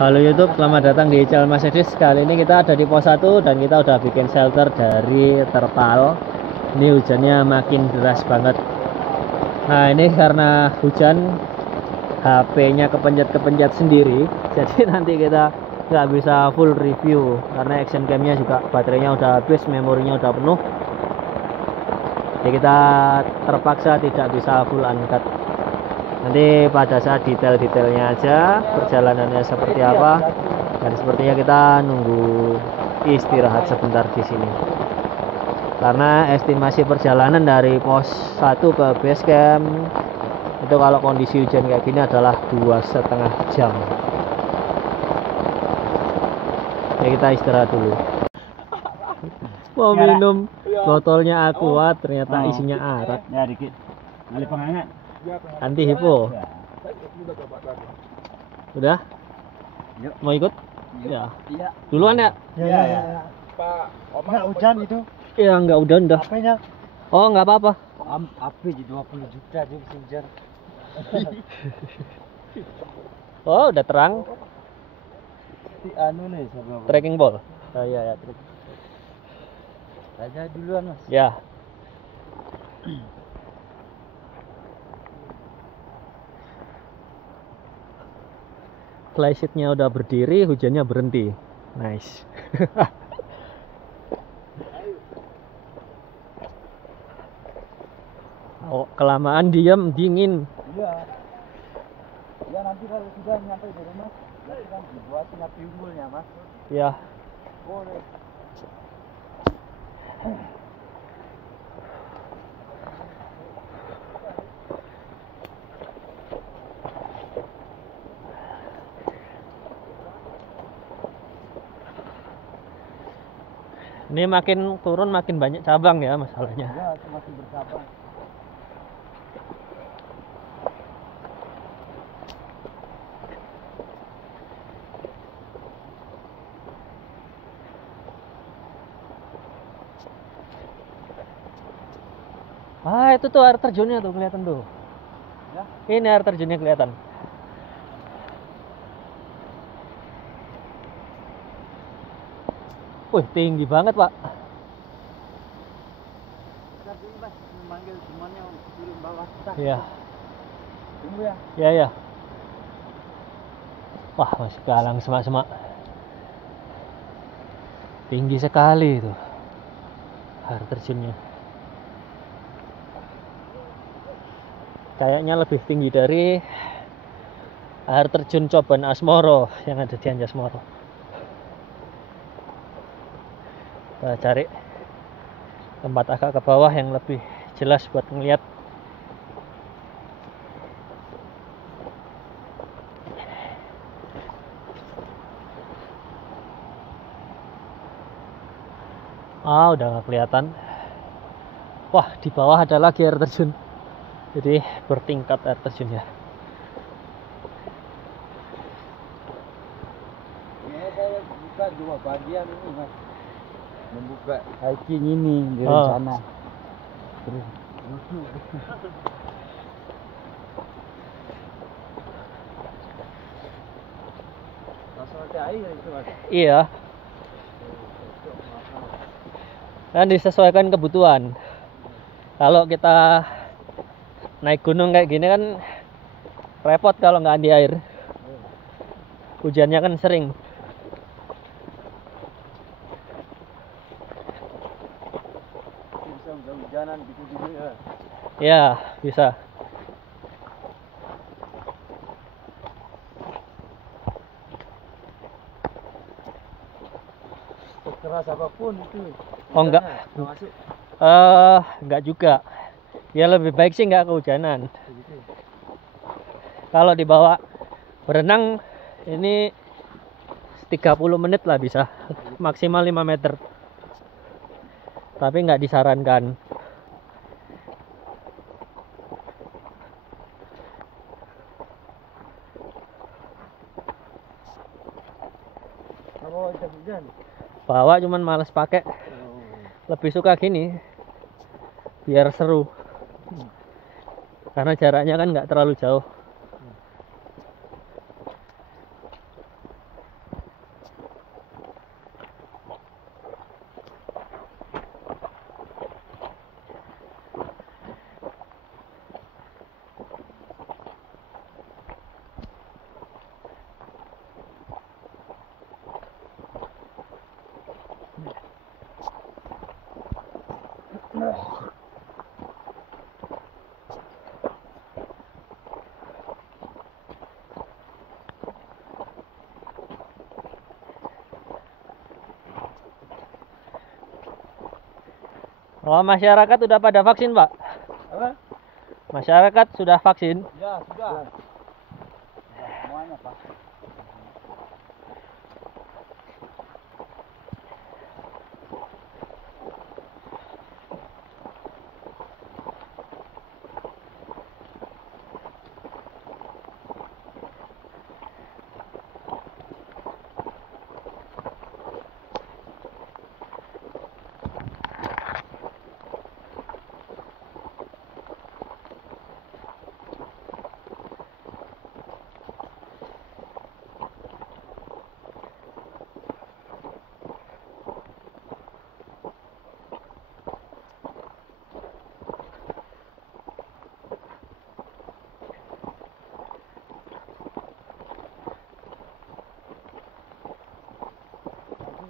Halo YouTube, selamat datang di channel Mas Edis. Kali ini kita ada di pos 1 dan kita udah bikin shelter dari terpal. Ini hujannya makin deras banget. Nah ini karena hujan, HP-nya kepencet-kepencet sendiri. Jadi nanti kita nggak bisa full review karena action cam-nya juga baterainya udah habis, memorinya udah penuh. Jadi kita terpaksa tidak bisa full uncut. Nanti pada saat detail-detailnya aja perjalanannya seperti apa, dan sepertinya kita nunggu istirahat sebentar di sini karena estimasi perjalanan dari pos 1 ke base camp itu kalau kondisi hujan kayak gini adalah 2,5 jam. Ya kita istirahat dulu. Mau minum botolnya Aqua ternyata isinya arak. Ya dikit. Beli penghangat. Anti hipo. Udah? Yuk. Mau ikut? Ya. Iya. Duluan ya? Iya. Pak, Omar hujan itu. Ya nggak udah. Apanya? Oh nggak apa-apa. Apa di 20 juta dia bisa hujan. Oh udah terang. Di anu nih sama. Trekking ball. Oh iya ya. Aja duluan Mas. Ya. Flysheet-nya udah berdiri, hujannya berhenti. Nice. Oh, kelamaan diam, dingin. Iya. Ya nanti kalau sudah nyampe di rumah, kan dibuat api unggulnya Mas. Ya. Boleh. Ini makin turun makin banyak cabang ya masalahnya. Ya, semakin bercabang. Ah, itu tuh air terjunnya tuh kelihatan tuh. Ya. Ini air terjunnya kelihatan. Wih, tinggi banget, Pak. Tapi Mas memanggil semuanya turun bawah. Iya. Tunggu ya. Iya, iya. Wah, masih galang semak-semak. Tinggi sekali itu air terjunnya. Kayaknya lebih tinggi dari air terjun Coban Asmoro yang ada di Anjasmoro. Kita cari tempat agak ke bawah yang lebih jelas buat ngeliat. Ah, udah nggak kelihatan. Wah, di bawah ada lagi air terjun. Jadi bertingkat air terjunnya. Ini saya buka dua bagian ini Mas. Membuka hiking ini di Oh. rencana. Terus Iya. Dan disesuaikan kebutuhan. Kalau kita naik gunung kayak gini kan repot kalau nggak anti air. Hujannya kan sering. bisa hujan-hujanan gitu ya. Ya, bisa. Keras apapun itu. Oh enggak. Nggak masuk. Enggak juga. Ya lebih baik sih nggak kehujanan. Begitu. Kalau dibawa berenang ini 30 menit lah bisa. Maksimal 5 meter. Tapi nggak disarankan. Kalau hujan. Bawa cuman males pakai. Lebih suka gini. Biar seru. Karena jaraknya kan nggak terlalu jauh. Oh, masyarakat sudah pada vaksin, Pak? Apa? Masyarakat sudah vaksin? Ya, sudah. Semuanya, Pak.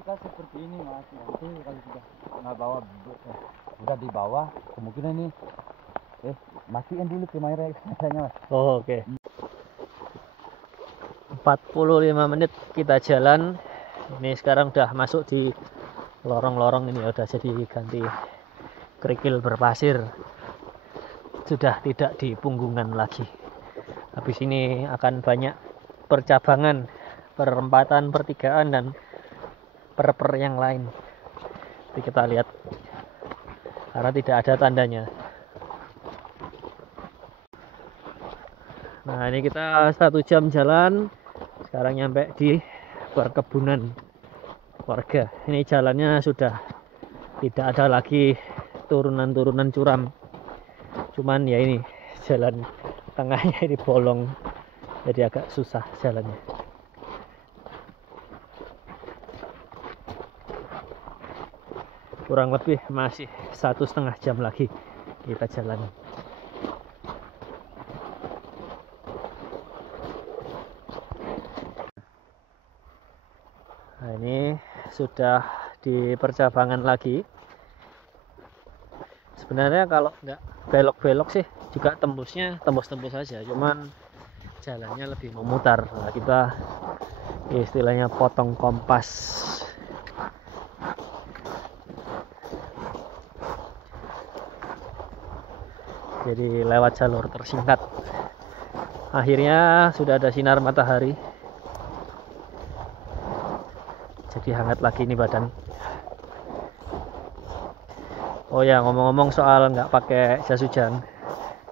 Kita seperti ini mas, nanti kalau sudah nggak bawa udah di bawah kemungkinan ini matiin dulu kameranya mas. Oh, oke. 45 menit kita jalan. Ini sekarang udah masuk di lorong-lorong ini, udah jadi ganti kerikil berpasir, sudah tidak di punggungan lagi. Habis ini akan banyak percabangan, perempatan, pertigaan, dan per yang lain. Nanti kita lihat, karena tidak ada tandanya. Nah, ini kita 1 jam jalan, sekarang nyampe di perkebunan warga. Ini jalannya sudah tidak ada lagi turunan-turunan curam, cuman ya ini jalan tengahnya ini bolong, jadi agak susah jalannya. Kurang lebih masih 1,5 jam lagi kita jalan. Nah, ini sudah di percabangan lagi. Sebenarnya kalau nggak belok-belok sih juga tembusnya tembus-tembus saja, cuman jalannya lebih memutar. Nah, kita istilahnya potong kompas. Jadi lewat jalur tersingkat. Akhirnya sudah ada sinar matahari, jadi hangat lagi nih badan. Oh ya, ngomong-ngomong soal nggak pakai jas hujan,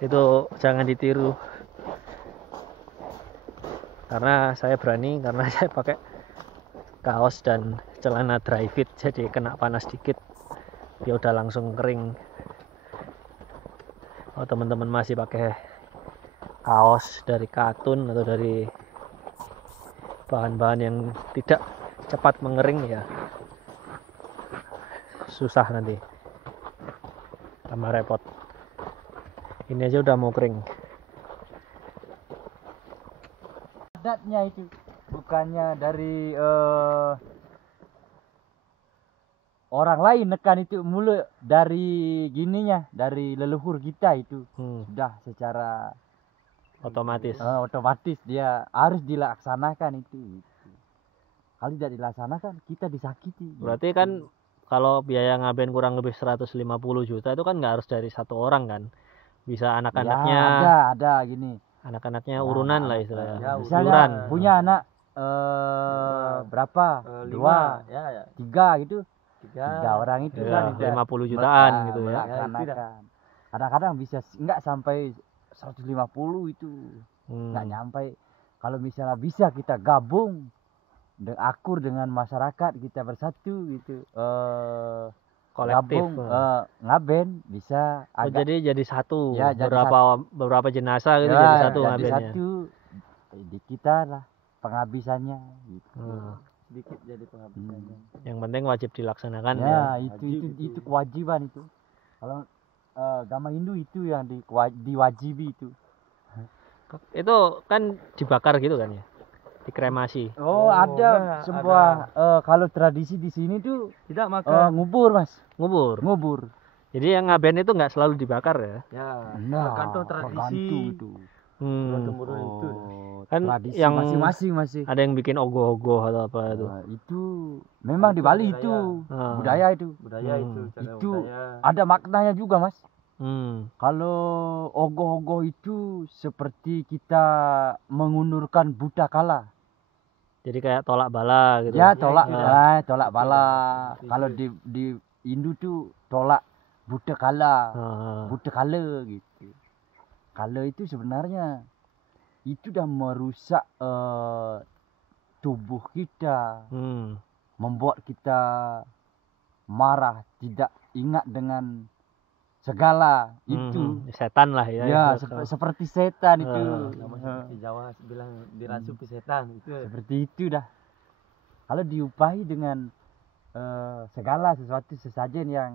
itu jangan ditiru. Karena saya berani, karena saya pakai kaos dan celana dry fit, jadi kena panas dikit dia udah langsung kering. Oh, teman-teman masih pakai kaos dari katun atau dari bahan-bahan yang tidak cepat mengering, ya susah nanti, tambah repot. Ini aja udah mau kering. Adatnya itu bukannya dari orang lain nekan itu, mulu dari gininya, dari leluhur kita itu sudah secara Otomatis. otomatis dia harus dilaksanakan itu. Kalau tidak dilaksanakan kita disakiti. Berarti kan kalau biaya ngaben kurang lebih 150 juta itu kan nggak harus dari satu orang kan, bisa anak-anaknya. Ya, ada gini. Anak-anaknya urunan lah istilahnya. Ya, Urunan. misalnya punya anak berapa? 2, ya. 3 gitu. 3 orang itu Ya, kan 50 jutaan gitu ya. melaksanakan. Kadang-kadang bisa enggak sampai 150 itu. Enggak nyampe. Kalau misalnya bisa kita gabung akur dengan masyarakat, kita bersatu gitu. Kolektif. Gabung ngaben bisa Oh, agak jadi satu. Ya, jadi beberapa jenazah gitu ya, jadi satu jadi ngabennya. satu di kita lah penghabisannya gitu. Sedikit jadi penghabisannya. Yang penting wajib dilaksanakan ya. Ya, itu kewajiban itu. Kalau agama Hindu itu yang diwajibi itu. Itu kan dibakar gitu kan ya, dikremasi. Oh, ada sebuah kalau tradisi di sini tuh Tidak maka ngubur mas, Ngubur. Jadi yang ngaben itu nggak selalu dibakar ya. ya nah tergantung tradisi. tergantung itu. turun temurun itu. Kan tradisi yang masing-masing masih. ada yang bikin ogoh-ogoh atau apa itu. Itu memang di Itu Bali budaya. itu Ah. budaya itu. Budaya itu, cara Itu budaya. ada maknanya juga, Mas. Kalau Kalau ogoh-ogoh itu seperti kita mengundurkan buta kala. jadi kayak tolak bala gitu. Ya, tolak itu tolak bala. Itu. Kalau di Hindu tuh tolak buta kala. Ah. Buta kala gitu. Kala itu sebenarnya itu dah merusak tubuh kita, membuat kita marah, tidak ingat dengan segala itu. Setan lah ya. Ya, itu. seperti setan itu. Nama seperti Jawa bilang dirasuki setan itu. Seperti itu dah. Kalau diupahi dengan segala sesuatu sesajen yang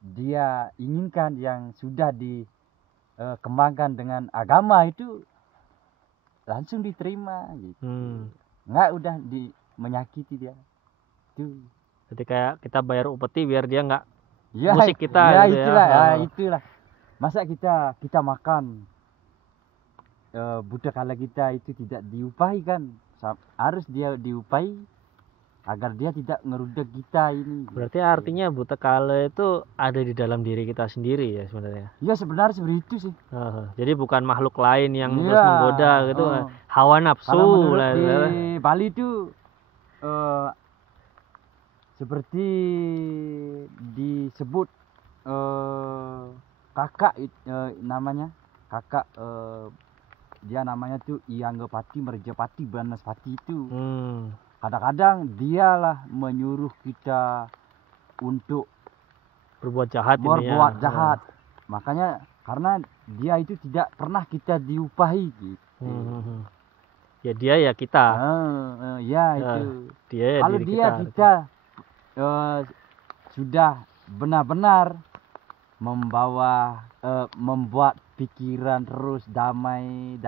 dia inginkan, yang sudah dikembangkan dengan agama itu langsung diterima gitu. Enggak udah menyakiti dia. Itu. Jadi kayak kita bayar upeti biar dia nggak Ya, musik kita ya, gitu itulah, ya. itulah. Masa kita makan buta kala kita itu tidak diupahi kan? Harus dia diupahi agar dia tidak ngerudak kita ini. Berarti artinya buta kala itu ada di dalam diri kita sendiri ya sebenarnya. Ya sebenarnya seperti itu sih. Jadi bukan makhluk lain yang Iya. terus menggoda gitu. Hawa nafsu Kalau menurut lah. di Bali itu seperti disebut kakak namanya kakak dia namanya tuh Ianggapati Merjapati Banaspati itu. Kadang-kadang dialah menyuruh kita untuk Berbuat jahat intinya. jahat. Makanya karena dia itu tidak pernah kita diupahi gitu. Ya dia ya kita. Ya Ya, itu. Dia ya Kalau diri dia kita sudah benar-benar membuat pikiran terus damai,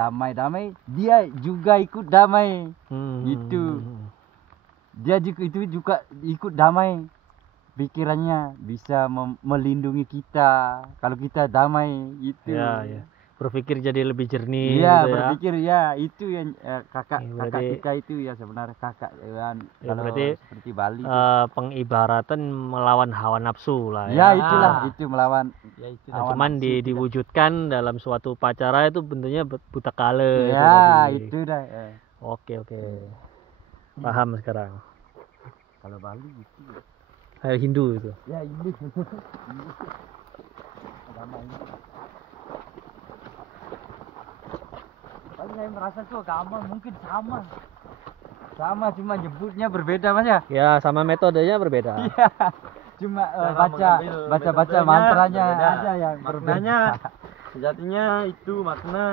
dia juga ikut damai. Gitu. Dia juga ikut damai. Pikirannya bisa melindungi kita kalau kita damai gitu. Ya, ya. Berpikir jadi lebih jernih Iya, gitu ya. berpikir ya itu yang kakak Ya, berarti- kita itu ya sebenarnya kakak ya, Ya, kalau berarti, seperti Bali. Pengibaratan melawan hawa nafsu lah Ya ya. itulah itu melawan. Ya itu. Nah, hawa cuman nafsu kita. diwujudkan dalam suatu upacara itu bentuknya buta kala itu Ya tadi. itu dah. Oke. Paham sekarang. Kalau Bali itu Kayak Hindu itu. ya ini agama ini. Tapi saya merasa tuh agama mungkin sama cuma nyebutnya berbeda Mas ya. Ya, sama metodenya berbeda. Iya. Cuma Cara baca mengambil metodenya mantranya berbeda. aja yang Maknanya berbeda. sejatinya itu makna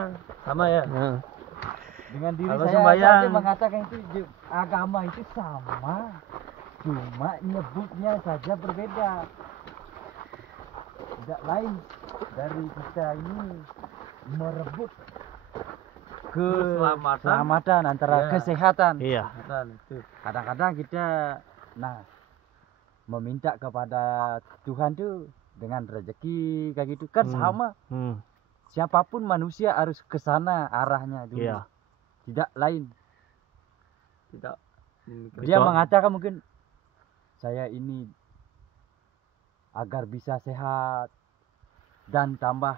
sama ya. Nah, Dengan diri Kalau saya sembahyang. saja mengatakan itu agama itu sama, cuma nyebutnya saja berbeda. Tidak lain dari kita ini merebut keselamatan antara Ya. kesehatan. iya. Betul, itu. Kadang-kadang kita meminta kepada Tuhan tuh dengan rezeki kayak gitu kan sama. Siapapun manusia harus ke sana arahnya dulu. Iya. Tidak lain. Tidak. Dia Kecuali- mengatakan mungkin saya ini agar bisa sehat dan tambah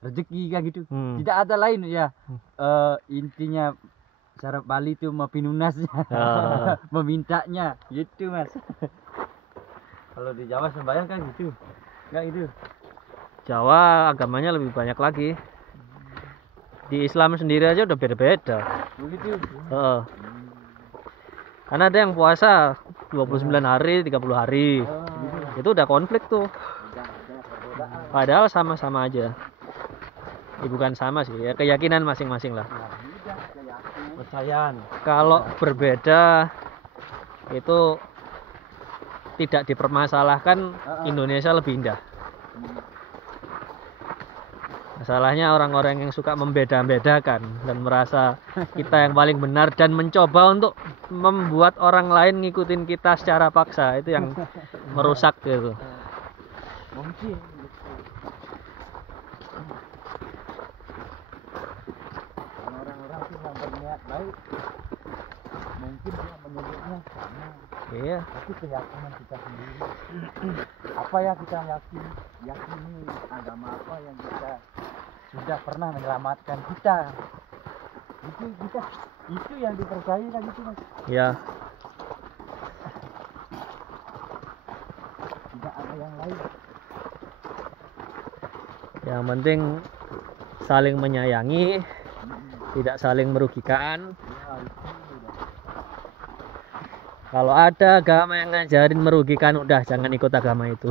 rezeki kayak gitu. Tidak ada lain ya. Intinya cara Bali itu mapinunasnya, memintanya gitu Mas. Kalau di Jawa sembahyang kan gitu. Enggak gitu. Jawa agamanya lebih banyak lagi. Di Islam sendiri aja udah beda-beda. Begitu. Heeh. Karena ada yang puasa 29 hari, 30 hari. Itu udah konflik tuh. Padahal sama-sama aja. Ya, bukan sama sih, ya keyakinan masing-masing lah. Percayaan. Kalau berbeda itu tidak dipermasalahkan, Indonesia lebih indah. Masalahnya orang-orang yang suka membeda-bedakan dan merasa kita yang paling benar dan mencoba untuk membuat orang lain ngikutin kita secara paksa, itu yang merusak gitu. Mungkin. Mungkin dia menyebutnya karena Iya. tapi keyakinan kita sendiri. Apa ya kita yakini agama apa yang kita sudah pernah menyelamatkan kita. Itu yang dipercayai kan itu Mas. Ya. Tidak ada yang lain. Yang penting saling menyayangi, tidak saling merugikan. Ya, itu udah. Kalau ada agama yang ngajarin merugikan, udah jangan ikut agama itu.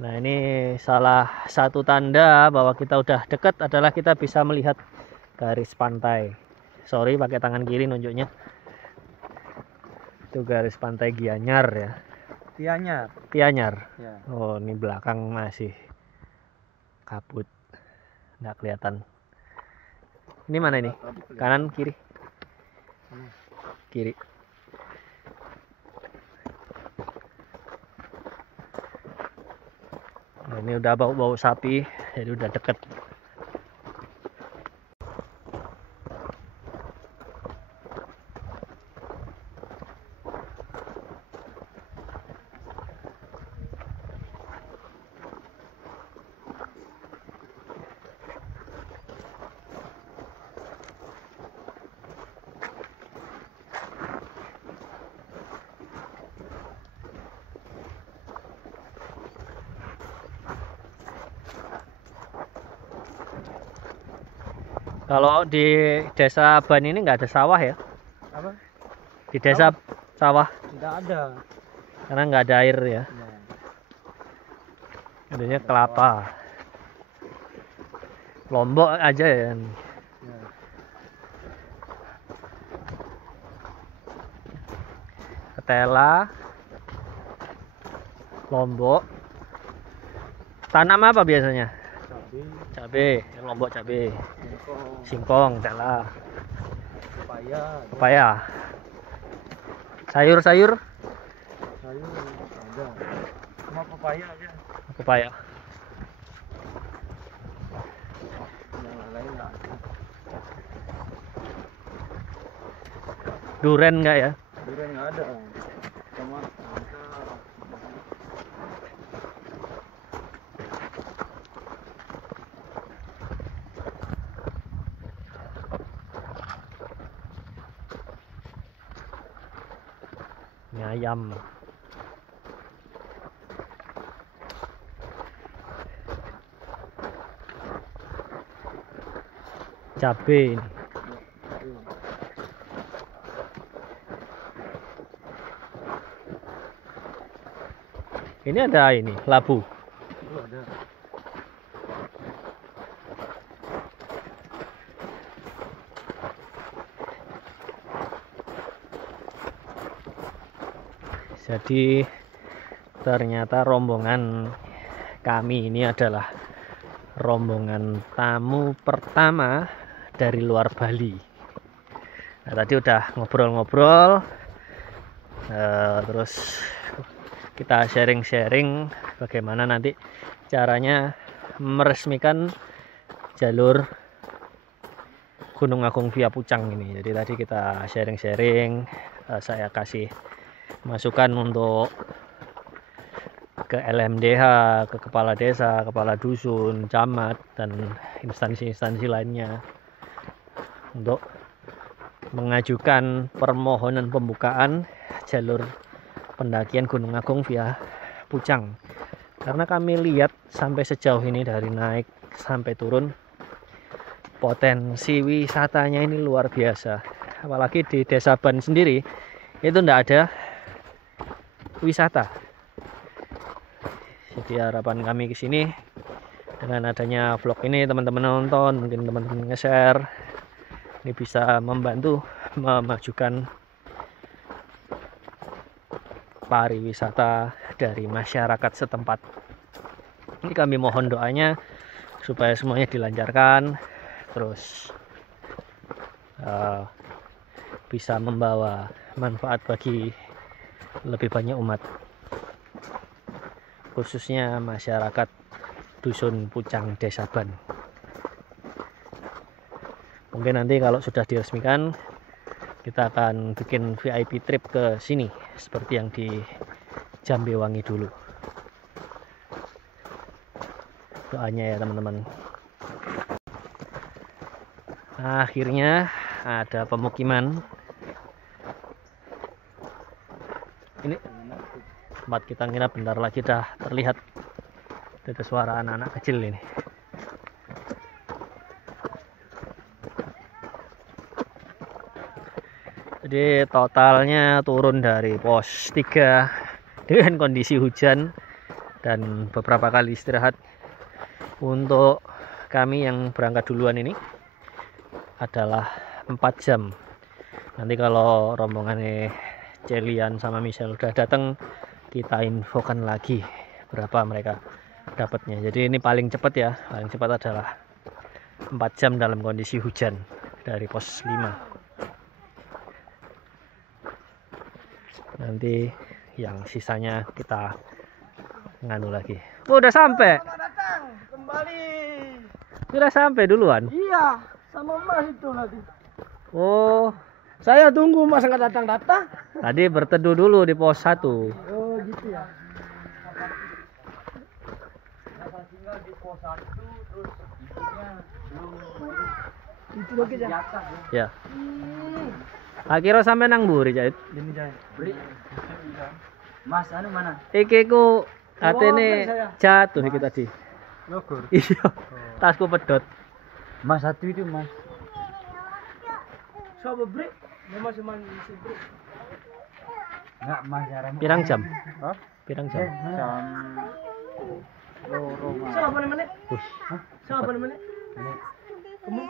Nah, ini salah satu tanda bahwa kita udah deket adalah kita bisa melihat garis pantai. Sorry, pakai tangan kiri nunjuknya. Itu garis pantai Gianyar ya. Gianyar. Ya. Oh, ini belakang masih kabut, nggak kelihatan. Ini mana ini? Kanan, kiri? Kiri. Nah, ini udah bau-bau sapi, jadi udah deket. Kalau di desa Ban ini nggak ada sawah ya? Apa? Di desa sawah, Tidak ada. karena nggak ada air ya. Ya. Adanya kelapa. Lombok aja ya. Ya. Ketela, Lombok. Tanam apa biasanya? Cabai, Cabe, Lombok cabe. singkong, Singkong, tela, pepaya, pepaya. Sayur-sayur, sayur ada. Cuma pepaya aja. pepaya. Yang lain nggak ada. Duren enggak ya? Durian nggak ada. Cuma Ini ayam. Cabe ini. Ini ada ini, labu. itu ada. Jadi ternyata rombongan kami ini adalah rombongan tamu pertama dari luar Bali. Nah, tadi udah ngobrol-ngobrol, terus kita sharing-sharing bagaimana nanti caranya meresmikan jalur Gunung Agung via Pucang ini. Jadi tadi kita sharing-sharing, saya kasih masukan untuk ke LMDH, ke kepala desa, kepala dusun, camat, dan instansi-instansi lainnya untuk mengajukan permohonan pembukaan jalur pendakian Gunung Agung via Pucang. Karena kami lihat sampai sejauh ini dari naik sampai turun, potensi wisatanya ini luar biasa. Apalagi di Desa Ban sendiri itu enggak ada wisata. Jadi harapan kami ke sini dengan adanya vlog ini, teman-teman nonton, mungkin teman-teman nge-share, ini bisa membantu memajukan pariwisata dari masyarakat setempat. Ini kami mohon doanya supaya semuanya dilancarkan, terus bisa membawa manfaat bagi lebih banyak umat. khususnya masyarakat Dusun Pucang Desa Ban. Mungkin nanti kalau sudah diresmikan kita akan bikin VIP trip ke sini seperti yang di Jambewangi dulu. Doanya ya teman-teman. Akhirnya ada pemukiman. Ini tempat kita nginap, bentar lagi dah terlihat. Ada suara anak-anak kecil ini. Jadi totalnya turun dari pos 3 dengan kondisi hujan dan beberapa kali istirahat. Untuk kami yang berangkat duluan ini adalah 4 jam. Nanti kalau rombongannya Celian sama Michelle udah datang, kita infokan lagi berapa mereka dapatnya. Jadi ini paling cepat ya, paling cepat adalah 4 jam dalam kondisi hujan dari pos 5. Nanti yang sisanya kita nganu lagi. Oh, udah sampai. Datang kembali. Sudah sampai duluan. Iya, sama Mas itu tadi. Oh, Saya tunggu Mas nggak datang-datang. tadi berteduh dulu di pos 1. Oh gitu ya. Saya tinggal di pos 1 terus ibunya belum Itu lagi ya. Ya. Akhirnya sampai nang mburi Jait. Ini Jai. beri. Mas anu mana? Iki ku atene saya. jatuh iki tadi. Logur. Iya. Tasku pedot. Mas 1 itu Mas. Coba beri. Memang cuma isi beri. Enggak Mas jarang. Pirang jam? Hah? Pirang jam? Jam loro Mas. Siapa namanya? Wih, Siapa namanya? Kamu?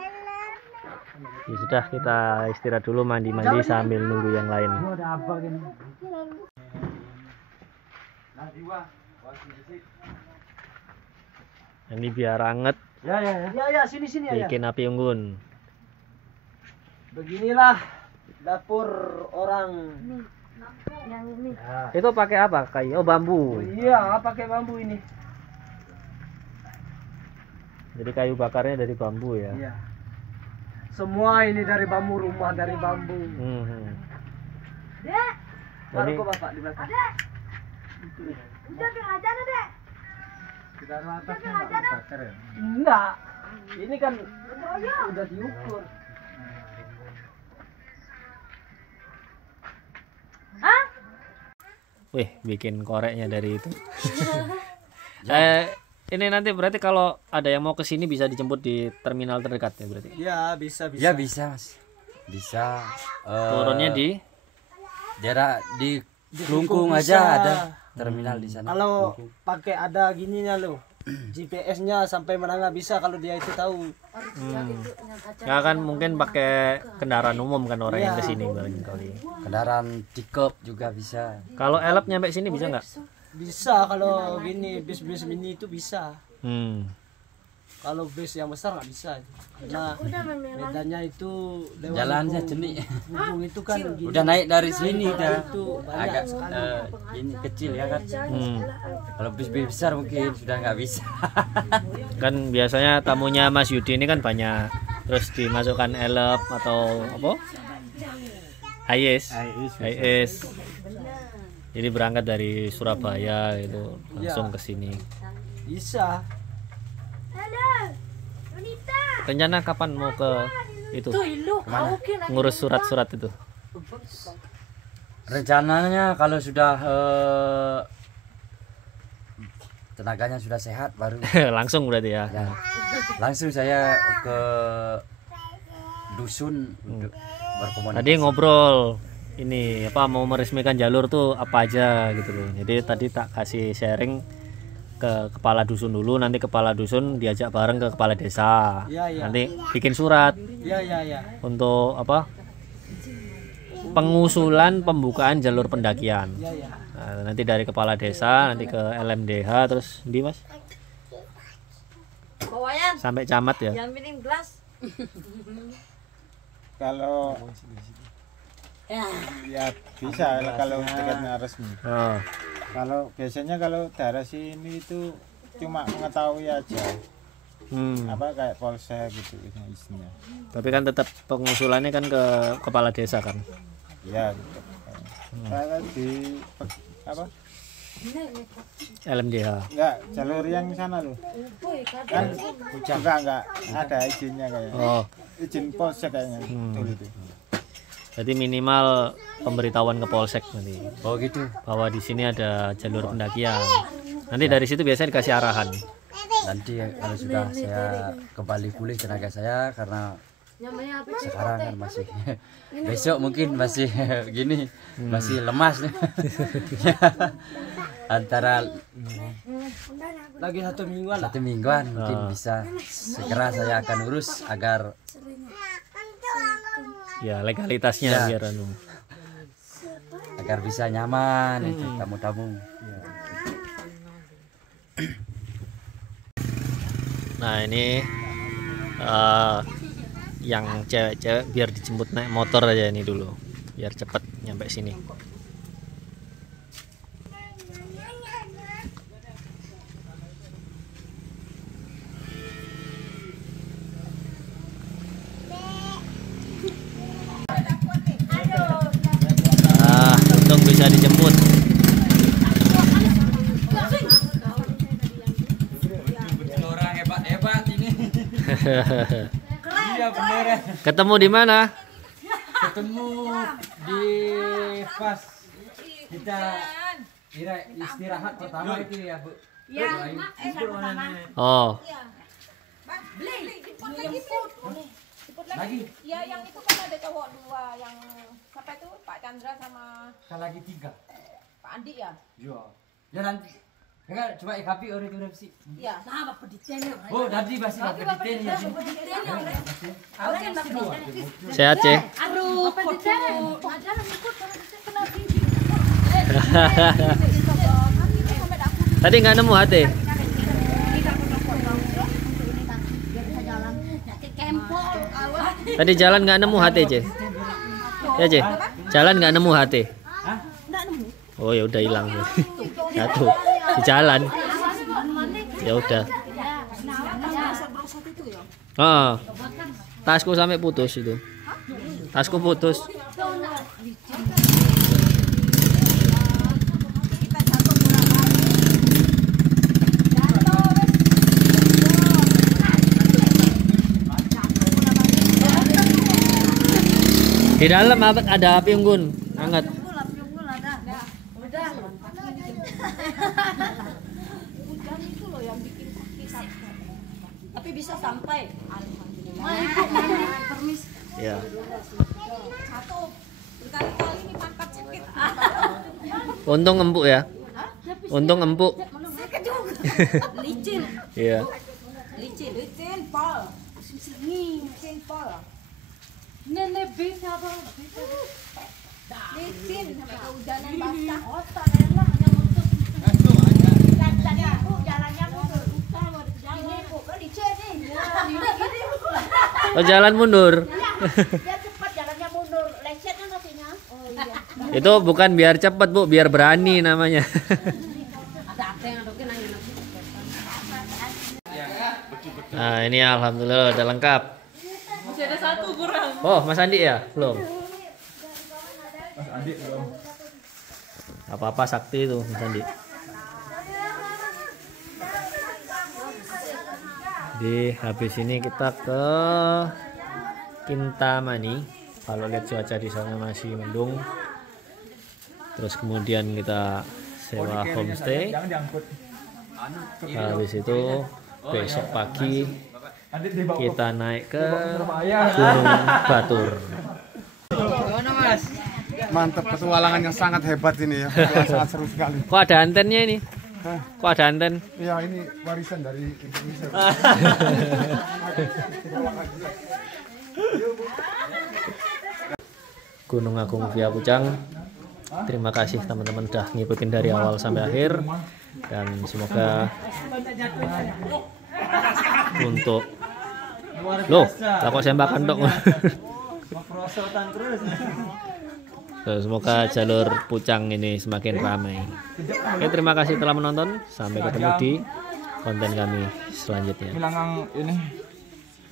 ya sudah kita istirahat dulu, mandi-mandi sambil nunggu yang lain. Oh, ada apa gini? Ini biar anget, Ya. Ya sini ya. bikin api unggun. Beginilah dapur orang. Yang ini. Itu pakai apa? Kayu, oh bambu. Iya, pakai bambu ini. Jadi kayu bakarnya dari bambu ya. Iya. Semua ini dari bambu, rumah dari bambu. Dek, Jadi Taruh ke bapak di belakang. udah aja Dek. Kita atasnya enggak bakar ya. Enggak. Ini kan udah diukur. Hah? wih, bikin koreknya dari itu. Ini nanti berarti kalau ada yang mau ke sini bisa dijemput di terminal terdekat ya berarti. Ya, bisa. Ya bisa Mas. Bisa. Turunnya di jarak di Kelungkung Kelungkung bisa. aja ada terminal di sana. Kalau Kelungkung. pakai ada gininya loh. GPS-nya sampai mana nggak bisa kalau dia itu tahu. nggak kan mungkin pakai kendaraan umum kan orang yang Iya. ke sini barangkali. Kendaraan pickup juga bisa. Kalau elep nyampe sini bisa nggak? Bisa kalau gini bis-bis mini itu bisa. Kalau bis yang besar nggak bisa. Karena medannya itu lewat Jalannya hubung. jenik. Hubung itu kan gini. Udah naik dari sini dah. Itu banyak Agak sekali. ini kecil ya kan. Kalau bis-bis besar mungkin sudah nggak bisa. Kan biasanya tamunya Mas Yudi ini kan banyak, terus dimasukkan elep atau apa? Hiace. Jadi berangkat dari Surabaya itu langsung ke sini. Bisa. Rencana kapan mau ke itu Mana? ngurus surat-surat itu? Rencananya kalau sudah tenaganya sudah sehat baru Langsung berarti ya. ya, langsung saya ke dusun untuk berkomunikasi. Tadi ngobrol ini apa mau meresmikan jalur tuh apa aja gitu loh. Jadi tadi tak kasih sharing ke kepala dusun dulu, nanti kepala dusun diajak bareng ke kepala desa. Iya. Nanti bikin surat Ya. untuk apa? Pengusulan pembukaan jalur pendakian. Ya. Nah, nanti dari kepala desa nanti ke LMDH terus di Mas Bawayan, sampai camat ya. yang minum gelas. Kalau Ya. ya bisa kalau tiketnya resmi. Oh. Kalau biasanya kalau daerah sini itu cuma mengetahui aja. Apa kayak polsek gitu isinya. Tapi kan tetap pengusulannya kan ke kepala desa kan. Ya gitu. Saya di apa? LMDH. Enggak, jalur yang sana loh. Kan enggak ada izinnya kayaknya. Oh, Izin polsek kayaknya betul itu. jadi minimal pemberitahuan ke polsek nanti. Oh gitu. Bahwa di sini ada jalur pendakian. Nanti dari situ biasanya dikasih arahan. Nanti kalau sudah saya kembali pulih tenaga saya, karena sekarang kan masih besok mungkin masih gini, masih lemas nih. Antara Lagi 1 mingguan lah. 1 mingguan mungkin bisa segera saya akan urus agar Ya legalitasnya Ya. biar anu. bisa nyaman itu tamu-tamu. Nah ini yang cewek-cewek biar dijemput naik motor aja ini dulu, biar cepet nyampe sini. Untung bisa dijemput. Orang hebat-hebat ini. Iya bener. Ketemu di mana? Ketemu di pas kita istirahat pertama itu ya Bu. Oh, Lagi Ya yang itu kan ada cowok 2 yang siapa itu Pak Chandra sama kan lagi 3. Pak Andi ya. Iya. Ya nanti enggak coba ikapi orang itu sih. Iya. Nah, Bapak detailnya. Oh, nanti masih Bapak detail ya. sehat C. Aduh, Bapak detail. Ajaran ikut kena gini. Tadi nggak nemu HT. Tadi jalan nggak nemu HT C. Ya C. Jalan nggak nemu HT. Oh ya udah hilang. Satu di jalan. Ya udah. Oh, tasku sampai putus itu. Tasku putus. Di dalam ada api unggun, hangat. Tapi bisa sampai. Ya. Satu berkali-kali ini pangkat sakit. Untung empuk ya. Untung empuk. Licin, Iya. licin, pol. Licin, pol. Nenek bisa bang, licin sampai kehujanan basah. Otak enak yang untuk. Jalannya mundur. Ini bu, kan licin nih. Oh jalan mundur. Biar cepat jalannya mundur. Lecetnya nantinya. Oh iya. Itu bukan biar cepat Bu, biar berani namanya. Ada apa yang adokin nanya nanti. Nah ini alhamdulillah udah lengkap. Masih ada 1 kurang. Oh Mas Andi ya? Belum? Mas Andi belum. Apa-apa sakti itu Mas Andi. Di habis ini kita ke Kintamani. Kalau lihat cuaca di sana masih mendung. Terus kemudian kita sewa homestay. Jangan diangkut. Habis itu besok pagi kita naik ke Ya. Gunung Batur. Mantap, petualangan yang sangat hebat ini ya. Petualangan sangat seru sekali. Kok ada antennya ini? Kok ada anten? Ya ini warisan dari Indonesia. Gunung Agung Via Pucang. Terima kasih teman-teman udah ngikutin dari awal sampai akhir, dan semoga untuk loh, lah kok sembakan dong. Mau perosotan terus. Semoga jalur Pucang ini semakin ramai. Oke, terima kasih telah menonton. Sampai ketemu di konten kami selanjutnya. Bilang ini